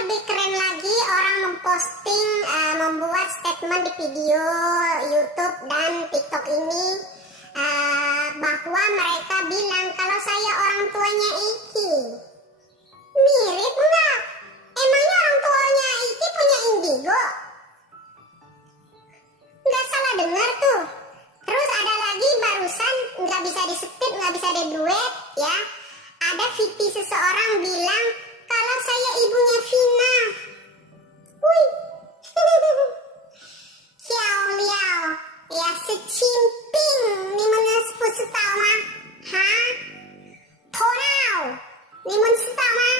lebih keren lagi orang memposting, membuat statement di video YouTube dan TikTok ini, bahwa mereka bilang kalau saya orang tuanya Iki. Mirip nggak? Emangnya orang tuanya Iki punya indigo? Nggak salah dengar tuh. Terus ada lagi barusan, nggak bisa di-skip, nggak bisa di-duet ya. Ada VP seseorang bilang kalau saya ibunya Vina. Wih. Xiao Liao, ya secimping nimana seput setama. Hah? Torau, nimun setama.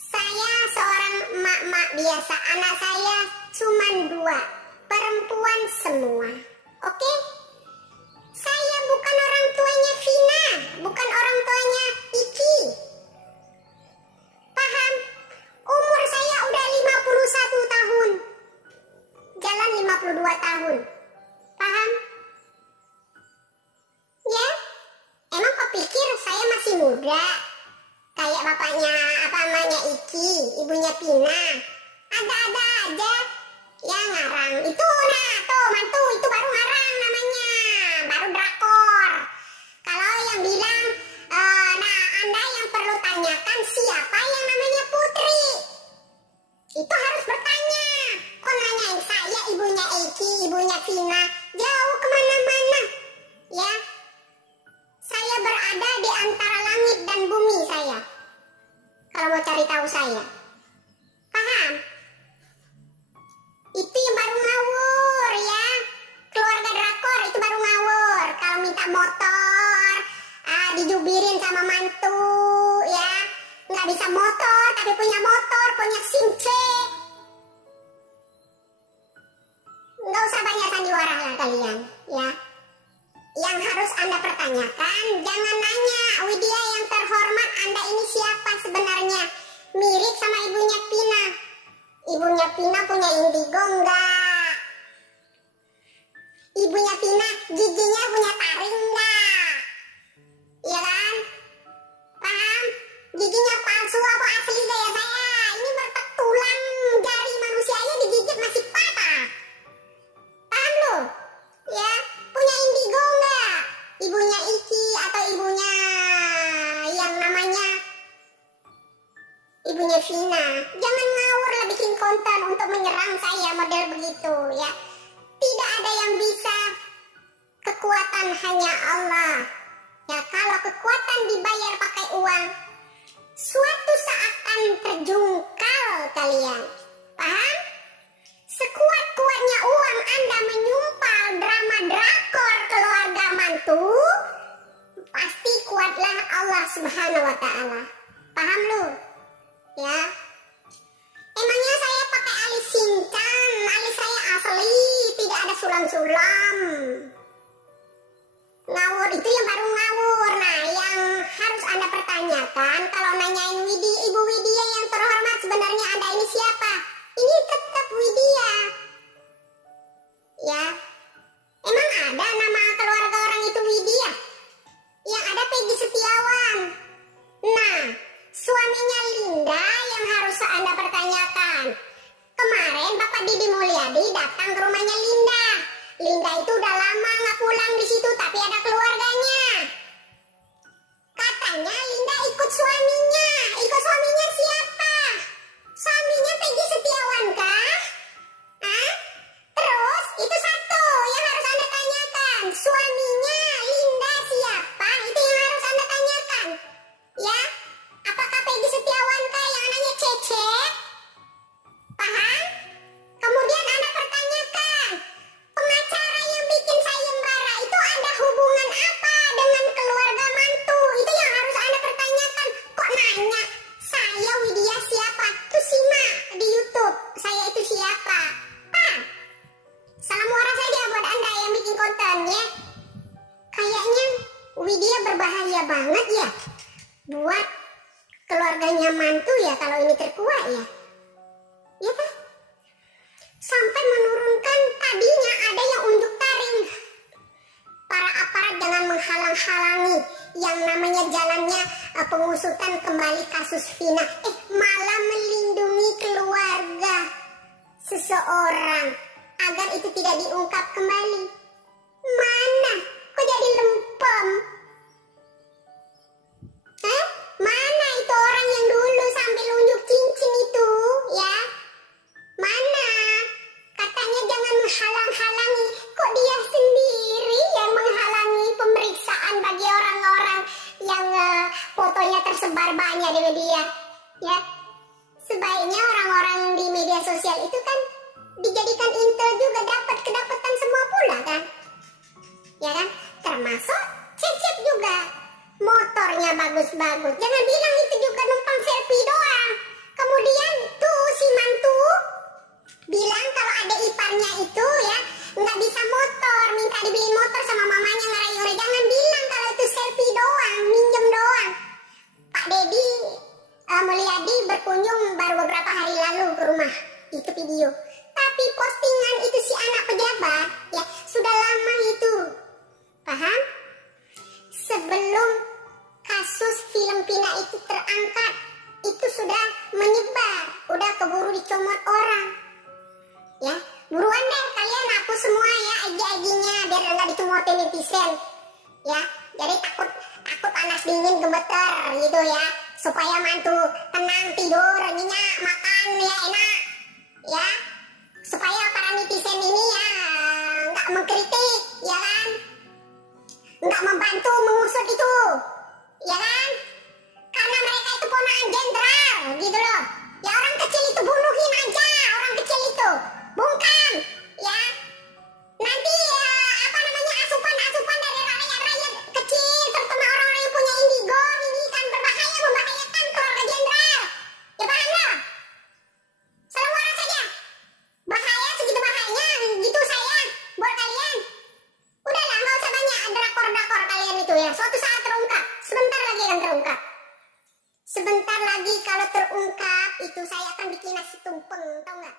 Saya seorang emak-emak biasa, anak saya cuma 2, perempuan semua. Oke? Saya bukan orang tuanya Vina, bukan orang tuanya Iki. Paham? Umur saya udah 51 tahun. Jalan 52 tahun. Paham? Ya? Emang kau pikir saya masih muda? Kayak bapaknya, apa namanya Iki, ibunya Pina. Ada-ada aja. Ya ngarang. Itu nah, tuh mantu, itu baru ngarang namanya. Baru drakor. Kalau yang bilang, nah Anda yang perlu tanyakan siapa yang namanya Putri. Itu harus bertanya. Kok nanyain saya ibunya Iki, ibunya Vina? Jauh kemana-mana. Ya. Saya berada di antara langit dan bumi saya. Kalau mau cari tahu saya. Paham? Itu yang baru ngawur ya. Keluarga drakor itu baru ngawur. Kalau minta motor, dijubirin sama mantu ya. Nggak bisa motor tapi punya motor, punya SIM C. Nggak usah banyak sandiwara lah kalian ya. Yang harus Anda pertanyakan, jangan nanya, Widya yang terhormat, Anda ini siapa sebenarnya? Mirip sama ibunya Pina. Ibunya Pina punya indigo enggak? Ibunya Pina giginya punya taring enggak? Iya kan? Paham? Giginya palsu apa asli gaya saya? Ini bertek tulang jari manusia aja digigit masih patah. Paham lo? Ya, punya indigo enggak? Ibunya Iki atau ibunya yang namanya ibunya Vina. Jangan ngawur lah bikin konten untuk menyerang saya model begitu ya. Tidak ada yang bisa. Kekuatan hanya Allah. Ya, kalau kekuatan dibayar pakai uang, suatu saat akan terjungkal kalian. Paham? Sekuat-kuatnya uang Anda menyumpal drama drakor keluarga mantu, pasti kuatlah Allah Subhanahu wa Ta'ala. Paham lu? Ya. Emangnya saya pakai alis cincang, alis saya asli, tidak ada sulam-sulam. Ngawur itu yang baru ngawur. Nah, yang harus Anda pertanyakan kalau nanyain Ibu Widya yang terhormat, sebenarnya Anda ini siapa? Ini tetap Widya. Ya. Emang ada nama keluarga orang itu Widya? Yang ada Peggy Setiawan. Nah, suaminya Linda yang harus Anda pertanyakan. Kemarin Bapak Didi Mulyadi datang ke rumahnya Linda. Linda itu udah lama nggak pulang di situ, tapi ada keluarganya. Katanya Linda ikut suaminya. Ikut suaminya siapa? Suaminya Peggy Setiawan kah? Hah? Terus itu satu yang harus Anda tanyakan. Suaminya Linda siapa? Itu yang harus Anda tanyakan. Ya? Apakah Peggy Setiawan kah yang namanya Cece? Paham? Kemudian Anda pertanyakan, pengacara yang bikin sayembara itu ada hubungan apa dengan keluarga mantu? Itu yang harus Anda pertanyakan. Kok nanya, saya Widya siapa? Tuh simak di YouTube, saya itu siapa? Salam waras saja buat Anda yang bikin konten ya. Kayaknya Widya berbahaya banget ya buat keluarganya mantu ya kalau ini terkuak ya. Ya kan? Sampai menurunkan tadinya ada yang unjuk taring. Para aparat jangan menghalang-halangi yang namanya jalannya pengusutan kembali kasus Vina. Malah melindungi keluarga seseorang agar itu tidak diungkap kembali. Mana? Kok jadi lempem? Mana itu orang yang dulu sambil unjuk cincin itu, ya? Mana? Katanya jangan menghalang-halangi. Kok dia sendiri yang menghalangi pemeriksaan bagi orang-orang yang fotonya tersebar banyak di media, ya? Sebaiknya orang-orang di media sosial itu kan dijadikan intel juga, dapat kedapatan semua pula kan? Ya kan? Termasuk Cecep juga. Motornya bagus-bagus. Jangan bilang itu juga numpang selfie doang. Kemudian tuh si mantu bilang kalau ada iparnya itu ya nggak bisa motor, minta dibeliin motor sama mamanya ngerayu-ngerayu. Jangan bilang kalau itu selfie doang, minjem doang. Pak Deddy Mulyadi berkunjung baru beberapa hari lalu ke rumah. Itu video. Tapi postingan itu si anak pejabat ya sudah lama itu. Paham? Sebelum kasus film Vina itu terangkat, itu sudah menyebar, udah keburu dicomot orang. Ya, buruan deh kalian hapus semua ya IG-nya biar nggak dicomotin netizen. Ya, jadi takut panas dingin gemeter gitu ya, supaya mantu tenang tidur, nyenyak, makan ya enak. Ya, supaya para netizen ini ya nggak mengkritik, ya kan? Nggak membantu mengusut itu, ya kan? Karena mereka itu ponakan jenderal, gitu loh. Ya orang kecil itu bunuhin aja, orang kecil itu, bungkam, ya. Nanti apa namanya asupan dari rakyat kecil, terutama orang-orang yang punya indigo, ini kan berbahaya, membahayakan keluarga jenderal. Ya paham lah? Salam waras saja. Bahaya segitu bahayanya, gitu saya buat kalian. Udahlah, nggak usah banyak drakor kalian itu ya. Suatu saat terungkap. Sebentar lagi akan terungkap. Sebentar lagi kalau terungkap itu saya akan bikin nasi tumpeng, tau nggak?